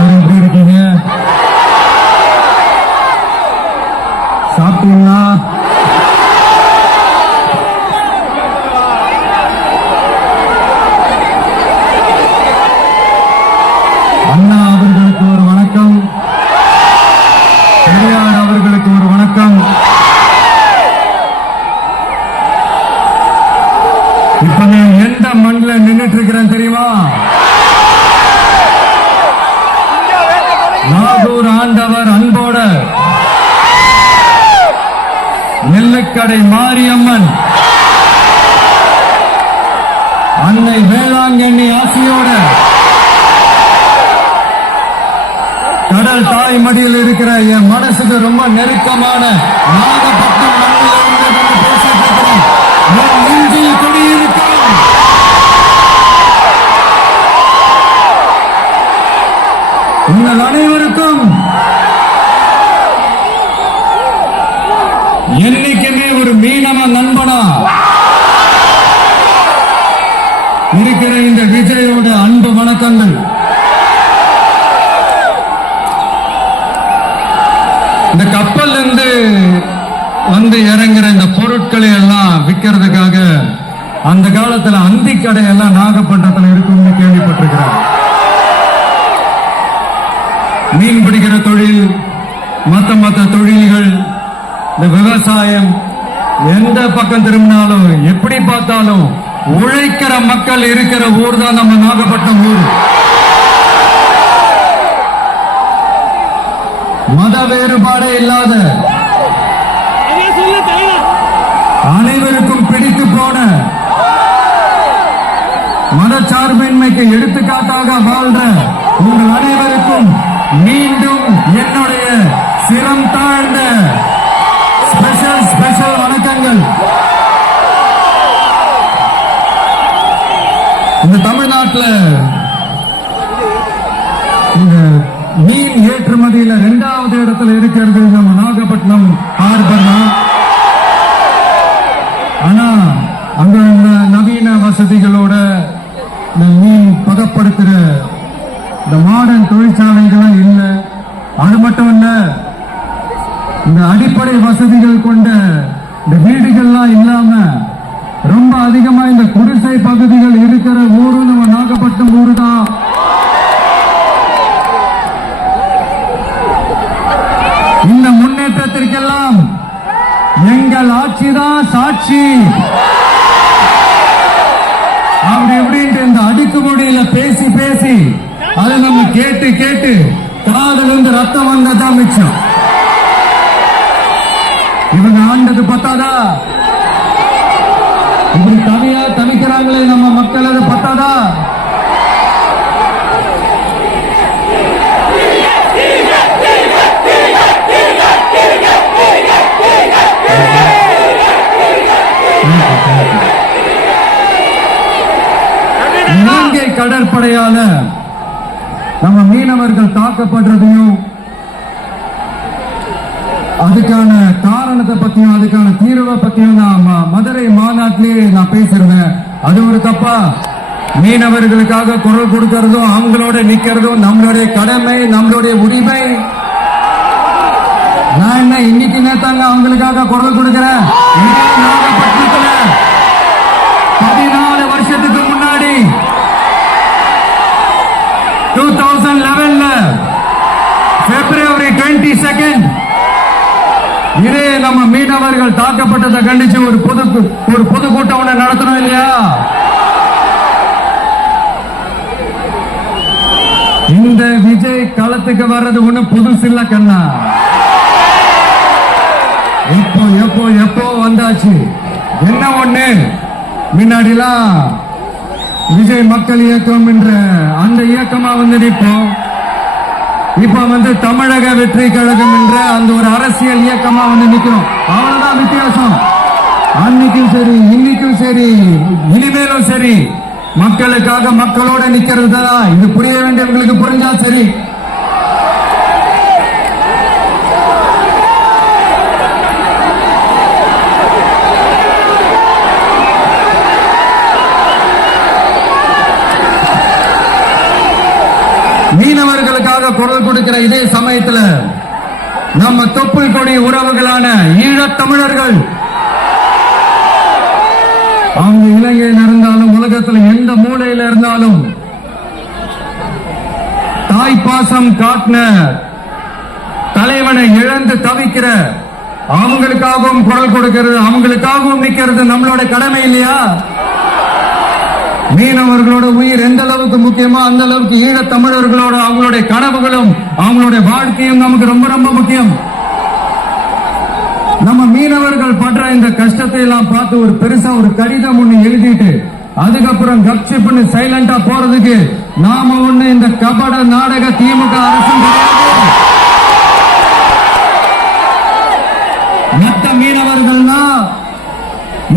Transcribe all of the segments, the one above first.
எல்லாரும் எப்படி இருக்கீங்க? சாப்பிட்டீங்களா? அண்ணா அவர்களுக்கு ஒரு வணக்கம், பெரியார் அவர்களுக்கு ஒரு வணக்கம். இப்ப நான் எந்த மண்ணில் நின்றுட்டு இருக்கிறேன் தெரியுமா? நாகூர் ஆண்டவர் அன்போட நெல்லுக்கடை மாரியம்மன் அன்னை வேளாங்கண்ணி ஆசியோட கடல் தாய் மடியில் இருக்கிற என் மனசுக்கு ரொம்ப நெருக்கமான நாகப்பட்டினம் மண்ணில் இருந்து பேசிட்டு இருக்கிறேன். என் நெஞ்சில் குடியிருக்கும் உங்கள் அனைவருக்கும் என்னைக்குமே ஒரு மீனவ நண்பனா இருக்கிற இந்த விஜயோட அன்பு வணக்கங்கள். இந்த கப்பல் இருந்து வந்து இறங்குற இந்த பொருட்களை எல்லாம் விற்கிறதுக்காக அந்த காலத்துல அந்தி கடையெல்லாம் நாகப்பட்டினத்தில் இருக்கும்னு கேள்விப்பட்டிருக்கிறார். மீன் பிடிக்கிற தொழில், மற்ற தொழில்கள், இந்த விவசாயம், எந்த பக்கம் திரும்பினாலும் எப்படி பார்த்தாலும் உழைக்கிற மக்கள் இருக்கிற ஊர் தான் நம்ம நாகப்பட்டினம் ஊர். மத வேறுபாடே இல்லாத அனைவருக்கும் பிடித்து போன மதச்சார்பின்மைக்கு எடுத்துக்காட்டாக வாழ்ற உங்கள் அனைவருக்கும் மீண்டும் என்னுடைய சிரம் தாழ்ந்த ஸ்பெஷல் வணக்கங்கள். இந்த தமிழ்நாட்டில் இந்த மீன் ஏற்றுமதியில 2வது இடத்துல இருக்கிறது நம்ம நாகப்பட்டினம் ஹார்பர் தான். ஆனா அங்க நவீன வசதிகளோட இந்த மீன் பதப்படுத்துற இந்த மாடர்ன் தொழிற்சாலைகளும் இல்லை. அது மட்டும் இல்ல, இந்த அடிப்படை வசதிகள் கொண்ட இந்த வீடுகள்லாம் இல்லாம ரொம்ப அதிகமா இந்த குடிசை பகுதிகள் இருக்கிற ஊரு நம்ம நாகப்பட்டினம் ஊரு தான். இந்த முன்னேற்றத்திற்கெல்லாம் எங்கள் ஆட்சிதான் சாட்சி. அப்படி எப்படின்ட்டு இந்த அடுக்குமொழியில பேசி பேசி அதை நம்ம கேட்டு கேட்டு காதுல இருந்து ரத்தம் வந்ததான் மிச்சம். இவங்க ஆண்டது பத்தாதா? இப்படி தனியா தவிக்கிறாங்களே நம்ம மக்கள், அது பத்தாதா? இலங்கை கடற்படையால நம்ம மீனவர்கள் தாக்கப்படுறதையும் அதுக்கான காரணத்தை பத்தியும் அதுக்கான தீர்வை பத்தியும் நான் மதுரை மாநாட்டிலேயே நான் பேசிருந்தேன். அது ஒரு தப்பா? மீனவர்களுக்காக குரல் கொடுக்கறதும் அவங்களோட நிக்கிறதும் நம்மளுடைய கடமை, நம்மளுடைய உரிமை. நான் என்ன இன்னைக்கு நேத்தாங்க அவங்களுக்காக குரல் கொடுக்கிறேன். நாகப்பட்டினத்துல 14 வருஷத்துக்கு முன்னாடி 2011 February 22 இதே நம்ம மீனவர்கள் தாக்கப்பட்டதை கண்டிச்சு ஒரு பொதுக்கூட்டம் நடத்தணும் இல்லையா? இந்த விஜய் களத்துக்கு வர்றது ஒண்ணு புதுசு இல்ல கண்ணா. எப்போ வந்தாச்சு. என்ன ஒண்ணு, முன்னாடிலாம் விஜய் மக்கள் இயக்கம் என்ற அந்த இயக்கமா நிற்போம். இப்ப தமிழக வெற்றி கழகம் என்ற அந்த ஒரு அரசியல் இயக்கமா நிக்கிறோம். அவ்வளவுதான் வித்தியாசம். அன்னைக்கும் சரி, இன்னைக்கும் சரி, இனிமேலும் சரி, மக்களுக்காக மக்களோட நிக்கிறது தான். இது புரிய வேண்டியவங்களுக்கு புரிஞ்சா சரி. மீனவர்களுக்காக குரல் கொடுக்கிற இதே சமயத்துல நம்ம தொப்புள் கொடி உறவுகளான ஈழத் தமிழர்கள் அவங்க இலங்கையில் இருந்தாலும் உலகத்தில் எந்த மூலையில இருந்தாலும் தாய்ப்பாசம் காட்டின தலைவனை இழந்து தவிக்கிற அவங்களுக்காகவும் குரல் கொடுக்கிறது, அவங்களுக்காகவும் நிக்கிறது நம்மளோட கடமை இல்லையா? மீனவர்களோட உயிர் எந்த அளவுக்கு முக்கியமோ அந்த அளவுக்கு ஈழத் தமிழர்களோட அவங்களுடைய கனவுகளும் அவங்களுடைய வாழ்க்கையும் நமக்கு ரொம்ப ரொம்ப முக்கியம். நம்ம மீனவர்கள் படுற இந்த கஷ்டத்தை எல்லாம் பார்த்து ஒரு பெருசா ஒரு கடிதம் ஒண்ணு எழுதிட்டு அதுக்கப்புறம் கப்சிப்புன்னு சைலண்டா போறதுக்கு நாம ஒண்ணு இந்த கபட நாடக திமுக அரசும் கிடையாது. மற்ற மீனவர்கள்னா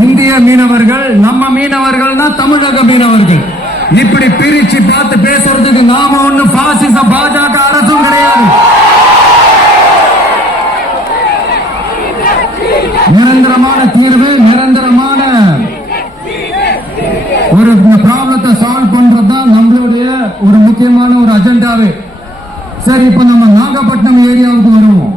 இந்திய மீனவர்கள், நம்ம மீனவர்கள்னா தமிழக மீனவர்கள். இப்படி பிரிச்சு பார்த்து பேசுறதுக்கு நாம ஒண்ணு பாசிச பாஜக அரசும் கிடையாது. நிரந்தரமான தீர்வு, நிரந்தரமான ஒரு ப்ராப்ளத்தை சால்வ் பண்றதுதான் நம்மளுடைய ஒரு முக்கியமான ஒரு அஜெண்டாவே. சரி, இப்ப நம்ம நாகப்பட்டினம் ஏரியாவுக்கு வருவோம்.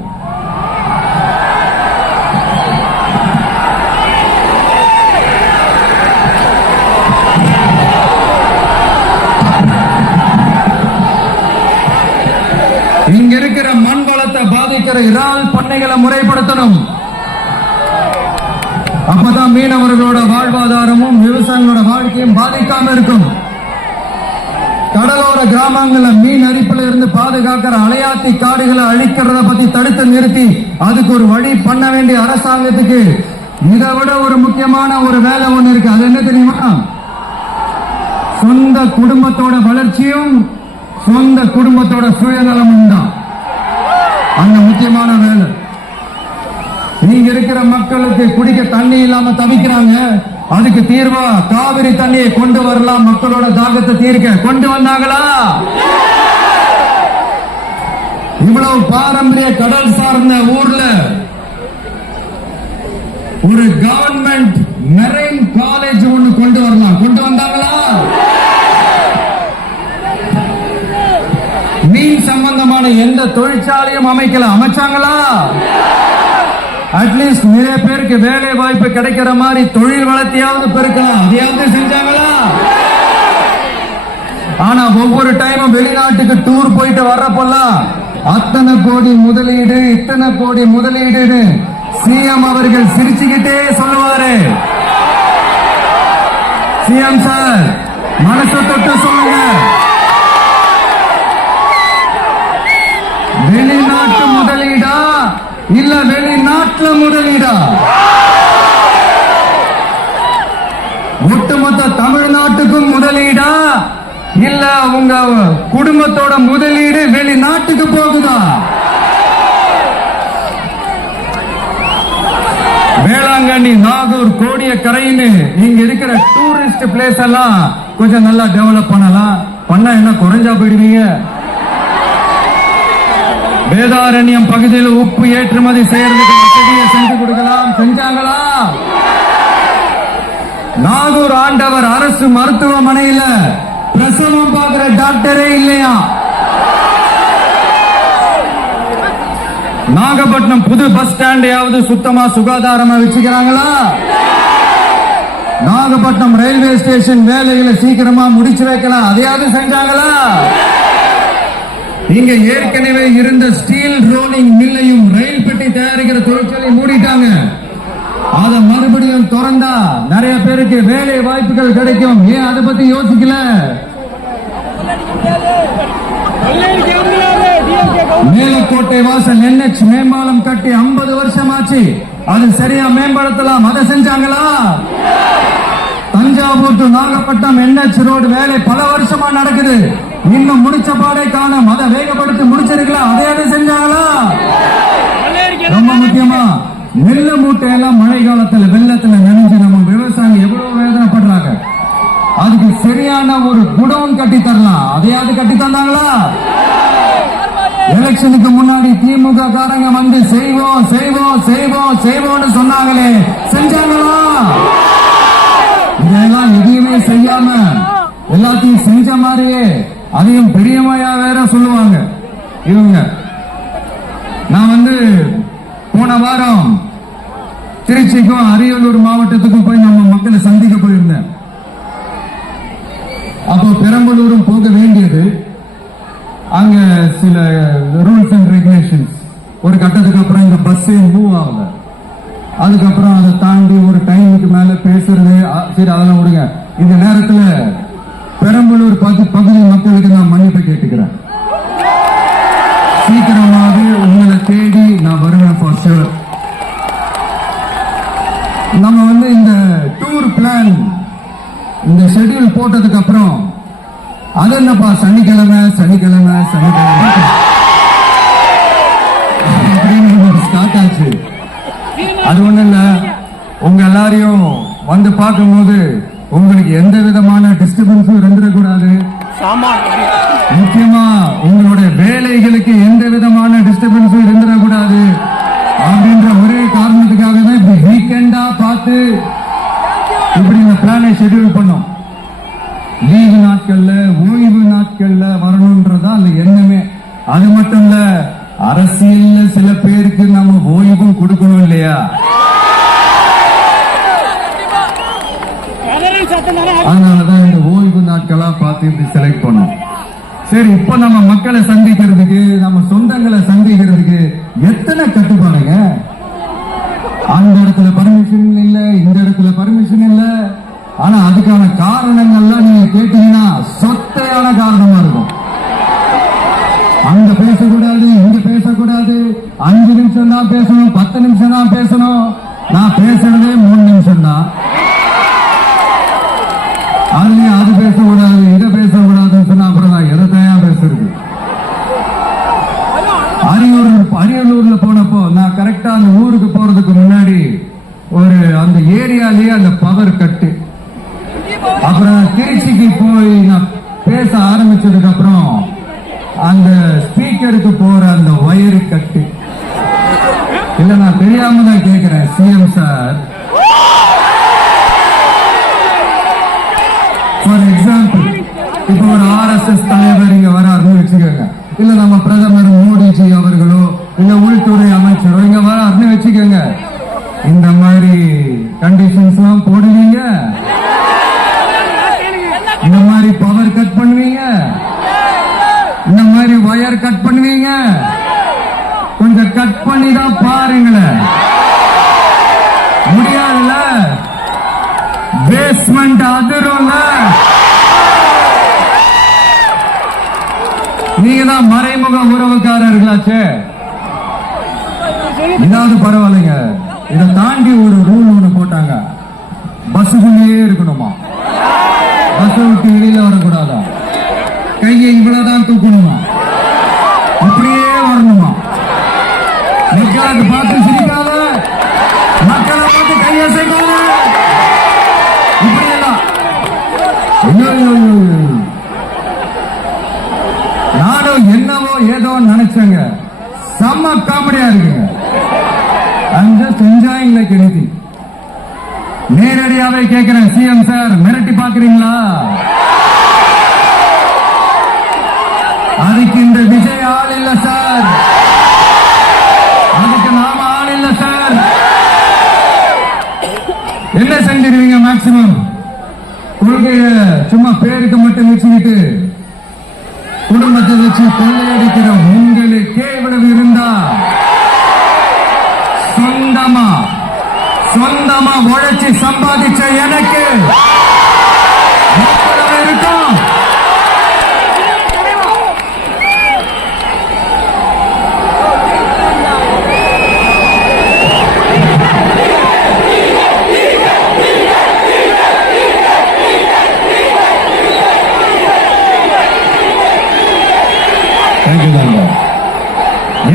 இங்க இருக்கிற மண் வளத்தை பாதிக்கிற இறால் பண்ணைகளை முறைப்படுத்தணும். அப்பதான் மீனவர்களோட வாழ்வாதாரமும் விவசாயிகளோட வாழ்க்கையும் பாதிக்காம இருக்கும். கடலோர கிராமங்களில் மீன் அரிப்புல இருந்து பாதுகாக்கிற அலையாத்தி காடுகளை அழிக்கிறத பத்தி தடுத்து நிறுத்தி அதுக்கு ஒரு வழி பண்ண வேண்டிய அரசாங்கத்துக்கு இதை விட ஒரு முக்கியமான ஒரு வேலை ஒண்ணு இருக்கு. அது என்ன தெரியுமா? சொந்த குடும்பத்தோட வளர்ச்சியும் சொந்த குடும்பத்தோட சுயநலமும் தான் அந்த முக்கியமான வேலை. நீங்க இருக்கிற மக்களுக்கு குடிக்க தண்ணி இல்லாம தவிக்கிறாங்க, அதுக்கு தீர்வா காவிரி தண்ணியை கொண்டு வரலாம், மக்களோட தாகத்தை தீர்க்க கொண்டு வந்தாங்களா? இவ்வளவு பாரம்பரிய கடல் சார்ந்த ஊர்ல ஒரு கவர்மெண்ட் மெரைன் காலேஜ் ஒண்ணு கொண்டு வரலாம், கொண்டு வந்தாங்களா? மீன் சம்பந்தமான எந்த தொழிற்சாலையும் அமைக்கல, அமைச்சாங்களா? அட்லீஸ்ட் நிறைய பேருக்கு வேலை வாய்ப்பு கிடைக்கிற மாதிரி தொழில் வளர்த்தியாவது பெருக்கலாம், அதையாவது செஞ்சாங்களா? ஆனா ஒவ்வொரு டைமும் வெளிநாட்டுக்கு டூர் போயிட்டு வர்றப்பெல்லாம் அத்தனை கோடி முதலீடு, இத்தனை கோடி முதலீடு சிஎம் அவர்கள் சிரிச்சுக்கிட்டே சொல்லுவாரு. சிஎம் சார் மனசு தொட்டு சொல்லுங்க, வெளிநாட்டு முதலீடா இல்ல வெளிநாட்டுல முதலீடா? ஒட்டுமொத்த தமிழ்நாட்டுக்கும் முதலீடா இல்ல உங்க குடும்பத்தோட முதலீடு வெளிநாட்டுக்கு போகுதா? வேளாங்கண்ணி, நாகூர், கோடியக்கரைன்னு இங்க இருக்கிற டூரிஸ்ட் பிளேஸ் எல்லாம் கொஞ்சம் நல்லா டெவலப் பண்ணலாம். பண்ணா என்ன குறைஞ்சா போயிடுவீங்க? வேதாரண்யம் பகுதியில் உப்பு ஏற்றுமதி செய்யறதுக்கு வசதியை செஞ்சு கொடுக்கலாம், செஞ்சாங்களா? நாகூர் ஆண்டவர் அரசு மருத்துவமனையில பிரசவம் பார்க்கிற டாக்டரே இல்லையா? நாகப்பட்டினம் புது பஸ் ஸ்டாண்டையாவது சுத்தமா சுகாதாரமா வச்சுக்கிறாங்களா? நாகப்பட்டினம் ரயில்வே ஸ்டேஷன் வேலைகளை சீக்கிரமா முடிச்சு வைக்கலாம், அதையாவது செஞ்சாங்களா? இங்க ஏற்கனவே இருந்த ஸ்டீல் ரோலிங் மில்லையும் ரயில் பெட்டி தயாரிக்கிற தொழிற்சாலை மூடிட்டாங்க. அதை மறுபடியும் திறந்தா நிறைய பேருக்கு வேலை வாய்ப்புகள் கிடைக்கும். ஏன் அதை பத்தி யோசிக்கல? மேலக்கோட்டை வாசல் NH மேம்பாலம் கட்டி 50 வருஷம் ஆச்சு, அது சரியா மேம்படுத்தலாம், அதை செஞ்சாங்களா? Thanjavur to Nagapattinam NH road வேலை பல வருஷமா நடக்குது, இன்னும் முடிச்ச பாடே காணோம், அதை வேகப்படுத்தி முடிச்சிருக்கலாம், அதே செஞ்சாங்களா? ரொம்ப முக்கியமா நெல்லு மூட்டையெல்லாம் மழை காலத்துல வெள்ளத்துல நனைஞ்சு நம்ம விவசாயம் எவ்வளவு வேதனைப்படுறாங்க, அதுக்கு சரியான ஒரு குடோன் கட்டி தரலாம், அதையாவது கட்டி தந்தாங்களா? எலெக்ஷனுக்கு முன்னாடி திமுக காரங்க வந்து செய்வோம் செய்வோம் செய்வோம் செய்வோம்னு சொன்னாங்களே, செஞ்சாங்களா? இதெல்லாம் எதையுமே செய்யாம எல்லாத்தையும் செஞ்ச மாதிரியே அதையும் பெரியமையா வேற சொல்லுவாங்க. இவங்க. நான் போன வாரம் திருச்சிக்கும் அரியலூர் மாவட்டத்துக்கும் போய் நம்ம மக்களை சந்திக்க போயிருந்தேன். அப்போ பெரம்பலூரும் போக வேண்டியது. அங்க சில ரூல்ஸ் அண்ட் ரெகுலேஷன்ஸ் ஒரு கட்டத்துக்கு அப்புறம் இந்த பஸ் மூவ் ஆகல. அதுக்கப்புறம் அதை தாண்டி ஒரு டைமுக்கு மேல பேசுறது, சரி அதெல்லாம் விடுங்க. இந்த நேரத்துல பெரம்பலூர் பகுதி மக்களுக்கு நான் மன்னிப்பு கேட்டுக்கிறேன். சீக்கிரமாக உங்களை தேடி நான் வருவேன் ஃபார் ஷூர். நம்ம இந்த டூர் பிளான் இந்த ஷெட்யூல் போட்டதுக்கு அப்புறம் அது என்னப்பா சனிக்கிழமை சனிக்கிழமை சனிக்கிழமை அப்படின்னு ஸ்டார்ட் ஆச்சு. அது ஒண்ணு இல்ல, உங்க எல்லாரையும் பார்க்கும்போது உங்களுக்கு எந்த விதமான டிஸ்டர்பன்ஸும் இருந்துடக்கூடாது. முக்கியமா உங்களுடைய வேலைகளுக்கு எந்த விதமான டிஸ்டர்பன்ஸும் இருந்துடக்கூடாது அப்படின்ற ஒரே காரணத்துக்காக தான் இப்படி வீக்கெண்டா பார்த்து இப்படி இந்த பிளானை ஷெட்யூல் பண்ணோம். லீவு நாட்கள்ல ஓய்வு நாட்கள்ல வரணும்ன்றதா அந்த எண்ணமே. அது மட்டும் இல்ல, அரசியல்ல சில பேருக்கு நம்ம ஓய்வும் கொடுக்கணும் இல்லையா? அதனாலதான் இந்த ஓய்வு நாட்களா பார்த்து இப்படி செலக்ட் பண்ணோம். சரி, இப்ப நம்ம மக்களை சந்திக்கிறதுக்கு, நம்ம சொந்தங்களை சந்திக்கிறதுக்கு எத்தனை கட்டுப்பாடுங்க. அந்த இடத்துல பர்மிஷன் இல்ல, இந்த இடத்துல பர்மிஷன் இல்ல. ஆனா அதுக்கான காரணங்கள்லாம் நீங்க கேட்டீங்கன்னா சொத்தையான காரணமா இருக்கும். அங்க பேசக்கூடாது, இங்க பேசக்கூடாது, 5 நிமிஷம் தான் பேசணும், 10 நிமிஷம் தான் பேசணும். நான் பேசுறதே 3 நிமிஷம் தான். அதுலயும் அது பேசக்கூடாது, இதை பேசக்கூடாதுன்னு சொன்னா அப்புறம் நான் எதை தயாரா பேசுறது. அரியலூர்ல போனப்போ நான் கரெக்டா அந்த ஊருக்கு போறதுக்கு முன்னாடி அந்த ஏரியாலேயே அந்த பவர் கட்டு. அப்புறம் திருச்சிக்கு போய் நான் பேச ஆரம்பிச்சதுக்கு அப்புறம் அந்த ஸ்பீக்கருக்கு போற அந்த வயரு கட்டு. இல்ல, நான் தெரியாம தான் கேட்கிறேன் சிஎம் சார். ஃபார் எக்ஸாம்பிள், இப்ப ஒரு RSS தலைவர் இங்க வராருன்னு வச்சுக்கோங்க, இல்ல நம்ம பிரதமர் மோடிஜி அவர்களோ இல்ல உள்துறை அமைச்சரோ இங்க வராருன்னு வச்சுக்கோங்க. இந்த மாதிரி கண்டிஷன்ஸ் எல்லாம் போடுவீங்க, இந்த மாதிரி பவர் கட் பண்ணுவீங்க, இந்த மாதிரி வயர் கட் பண்ணுவீங்க. கொஞ்சம் கட் பண்ணி தான் பாருங்களேன். முடியாதுல்ல, பேஸ்மெண்ட் அதிரும்ல. நீங்க தான் மறைமுக உறவுக்காரர்களாச்சே. இதாவது பரவாயில்லைங்க. இதை தாண்டி ஒரு ரூல் ஒண்ணு போட்டாங்க, பஸ்ஸுக்குள்ளேயே இருக்கணுமா, பஸ் விட்டு வெளியில வரக்கூடாதா, கையை இவ்வளவுதான் தூக்கணுமா, அப்படியே வரணுமா. மக்களை பார்த்து சிரிக்காத, மக்களை பார்த்து கையசைக்காத, இப்படியெல்லாம். நானும் என்னவோ ஏதோ நினைச்சேங்க. செம்ம காமெடியா இருக்குங்க. I'm just enjoying like anything. நேரடியாவே கேட்கிறேன், சிஎம் சார் மிரட்டி பாக்குறீங்களா? அதுக்கு இந்த விஜய் ஆள் இல்ல சார், அதுக்கு நாம ஆள் இல்ல சார். என்ன செஞ்சிருவீங்க? மேக்சிமம் கொள்கைய சும்மா பேருக்கு மட்டும் வச்சுக்கிட்டு குடும்பத்தை வச்சு கொள்ளையடிக்கிற உங்களுக்கே இவ்வளவு இருந்தா சொந்தமா உழைச்சி சம்பாதிச்ச எனக்கு இருக்கும்.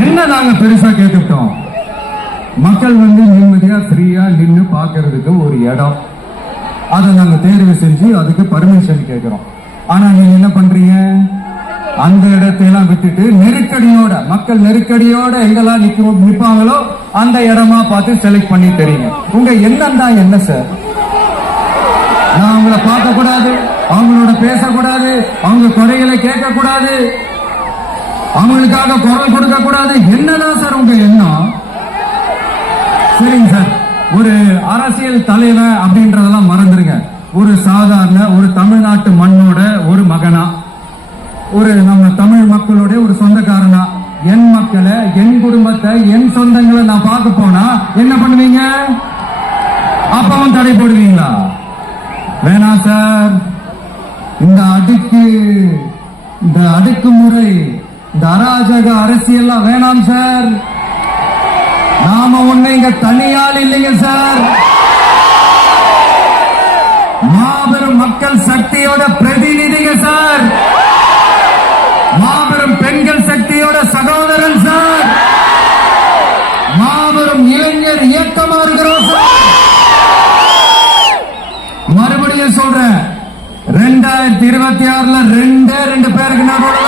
என்ன நாங்க பெருசா கேட்டுட்டோம்? மக்கள் நிம்மதியா ஃப்ரீயா நின்று பாக்குறதுக்கு ஒரு இடம், அதை நாங்க தேர்வு செஞ்சு அதுக்கு பர்மிஷன் கேட்கிறோம். ஆனா நீங்க என்ன பண்றீங்க? அந்த இடத்தையெல்லாம் விட்டுட்டு நெருக்கடியோட, மக்கள் நெருக்கடியோட எங்கெல்லாம் நிப்பாங்களோ அந்த இடமா பார்த்து செலக்ட் பண்ணி தெரியுங்க. உங்க எண்ணம் தான் என்ன சார்? நான் அவங்கள பார்க்க கூடாது, அவங்களோட பேசக்கூடாது, அவங்க குறைகளை கேட்க கூடாது. அவங்களுக்காக குரல் கொடுக்க கூடாது. என்னதான் சார் உங்க எண்ணம்? சரிங்க சார், ஒரு அரசியல் தலைவர் அப்படின்றதெல்லாம் மறந்துருங்க. ஒரு சாதாரண ஒரு தமிழ்நாட்டு மண்ணோட ஒரு மகனா, ஒரு நம்ம தமிழ் மக்களோட ஒரு சொந்தக்காரனா, என் மக்களை, என் குடும்பத்தை, என் சொந்தங்களை நான் பார்க்க போனா என்ன பண்ணுவீங்க? அப்பவும் தடை போடுவீங்களா? வேணாம் சார். இந்த அடுக்குமுறை, இந்த அராஜக அரசியல் வேணாம் சார். நாம ஒண்ணு இங்க தனியால் இல்லைங்க சார். மாபெரும் மக்கள் சக்தியோட பிரதிநிதிங்க சார். மாபெரும் பெண்கள் சக்தியோட சகோதரன் சார். மாபெரும் இளைஞர் இயக்கமா இருக்கிறோம் சார். மறுபடியும் சொல்றேன், 2026 ரெண்டு பேருக்கு நடுவில்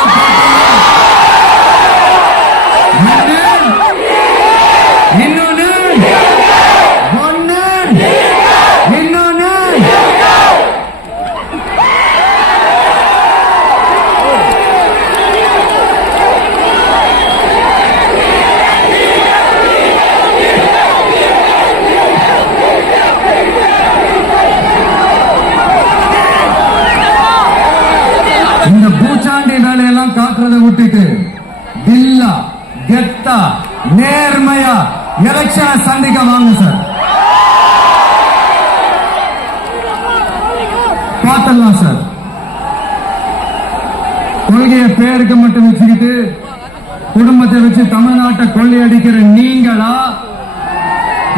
இன்னொன்னு இந்த பூச்சாண்டி வேலையெல்லாம் காட்டுறதை விட்டுட்டு தில்லா கெத்தா நேர்மையா எலெக்ஷனை சந்திக்க வாங்க சார். பார்த்தலாம் சார். கொள்கையை பேருக்கு மட்டும் வச்சுக்கிட்டு குடும்பத்தை வச்சு தமிழ்நாட்டை கொள்ளையடிக்கிற நீங்களா,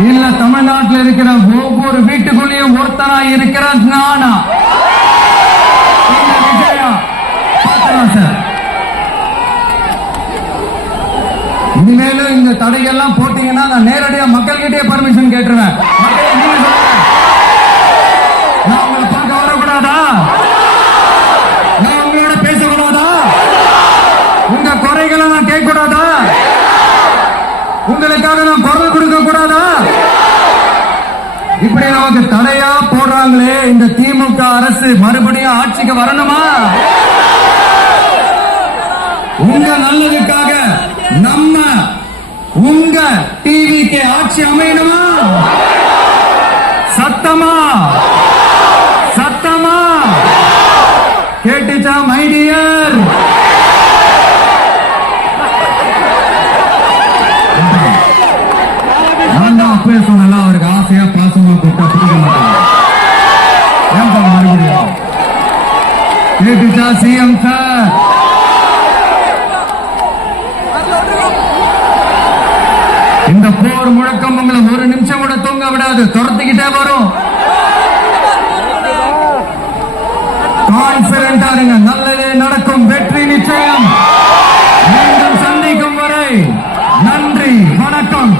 இல்ல தமிழ்நாட்டில் இருக்கிற ஒவ்வொரு வீட்டுக்குள்ளேயும் ஒருத்தனா இருக்கிற நானா? விஜயா பார்த்தலாம் சார். இனிமேலும் இந்த தடைகள்லாம் போட்டீங்கன்னா நான் நேரடியா மக்கள்கிட்டயே பர்மிஷன் கேட்டுருவேன். நான் உங்களை பார்க்க வரக்கூடாதா? நான் உங்களோட பேசக்கூடாதா? உங்க குறைகளை நான் கேட்க கூடாதா? உங்களுக்காக நான் குரல் கொடுக்க கூடாதா? இப்படி நமக்கு தடையா போடுறாங்களே, இந்த திமுக அரசு மறுபடியும் ஆட்சிக்கு வரணுமா? உங்க நல்லதுக்காக நம்ம உங்க டிவிக்கு ஆட்சி அமையணுமா? சத்தமா சத்தமா கேட்டுச்சா மை டியர்? நான் தான் அப்பவே சொன்னல, அவருக்கு ஆசையா பாசமா கூப்பிட்டா பிடிக்க மாட்டாங்க. ஏன் மறுபடியும் கேட்டுச்சா சிஎம் சார்? இந்த போர் முழக்கம் உங்களை ஒரு நிமிஷம் கூட தூங்க விடாது, துரத்துக்கிட்டே வரும். கான்பிடண்டா இருங்க, நல்லதே நடக்கும், வெற்றி நிச்சயம். மீண்டும் சந்திக்கும் வரை நன்றி, வணக்கம்.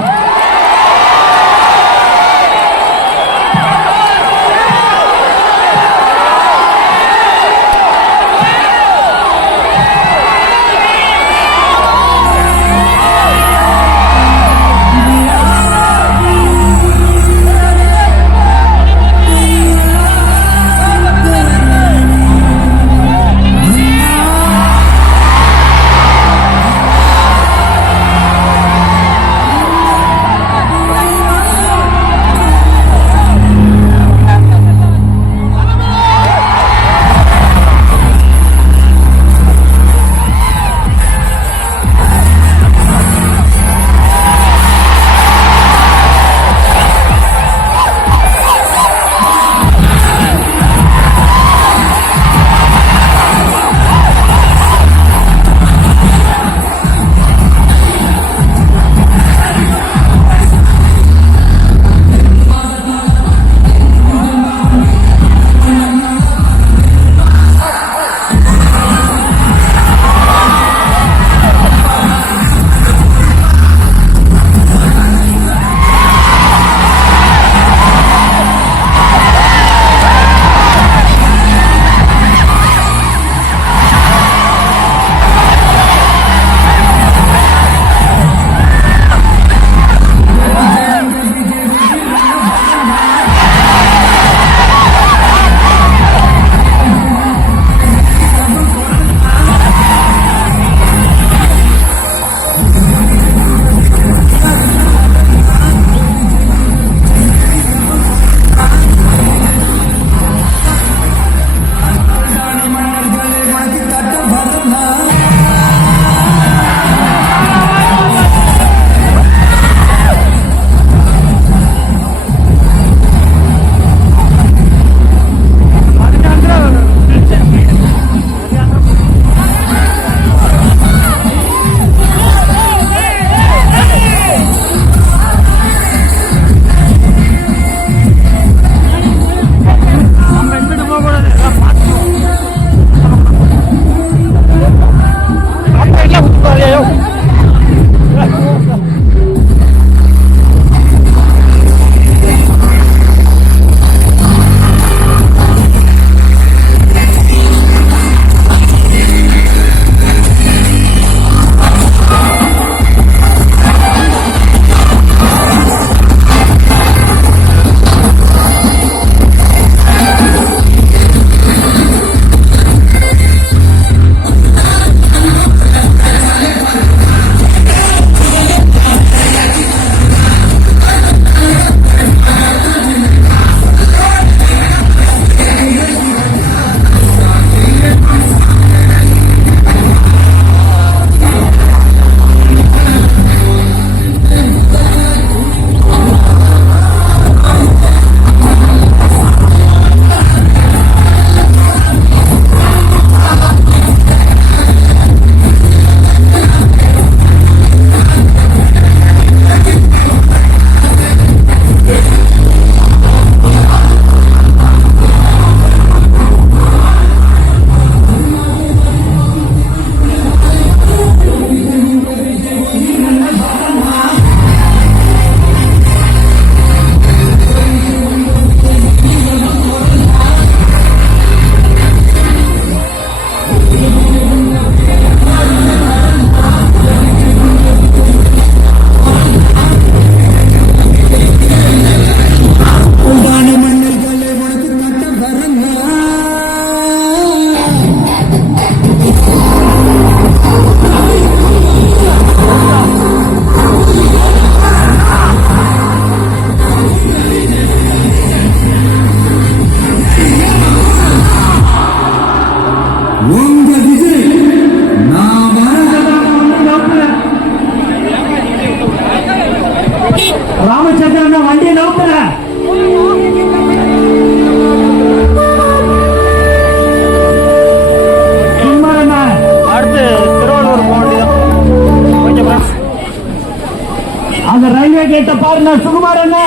அந்த ரயில்வே கேட்ட பாருங்க சுகுமார் என்ன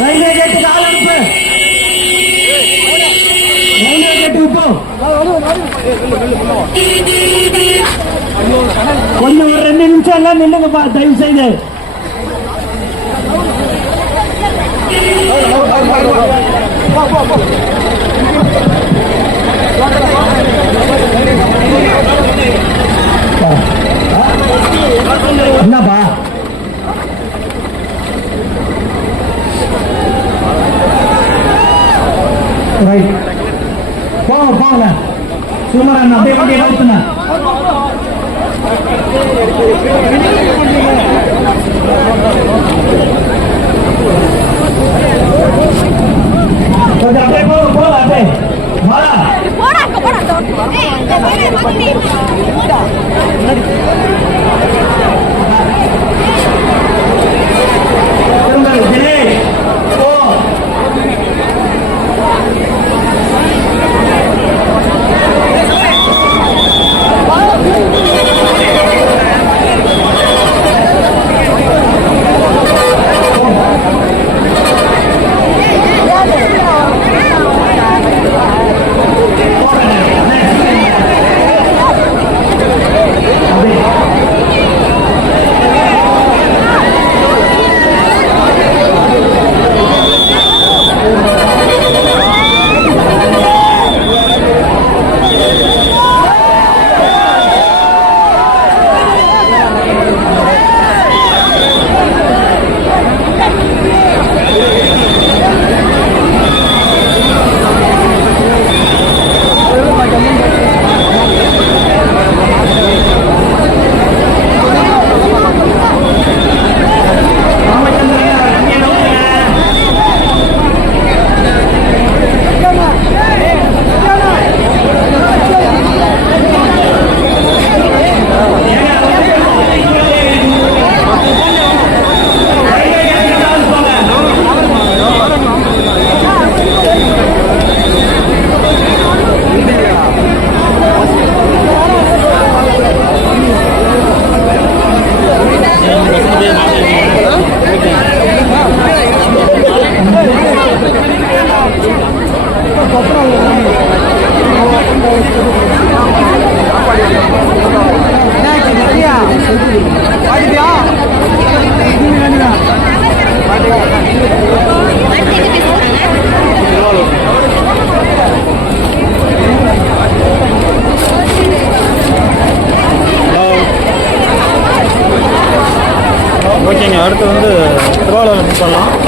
ரயில்வே கேட்டுக்கு ஆள் அனுப்பு ரயில்வே கேட்டுக்கு போ கொஞ்சம் ஒரு 2 நிமிஷம் எல்லாம் நில்லுங்கப்பா தயவு செய்து என்னப்பா ரைட் போங்க சுமார் அண்ணா அப்படியே வண்டியை நோத்துங்க கொஞ்சம் அப்படியே போங்க அப்படியே ஓகேங்க, அடுத்து வந்து திருவாரூர் பண்ணலாம்.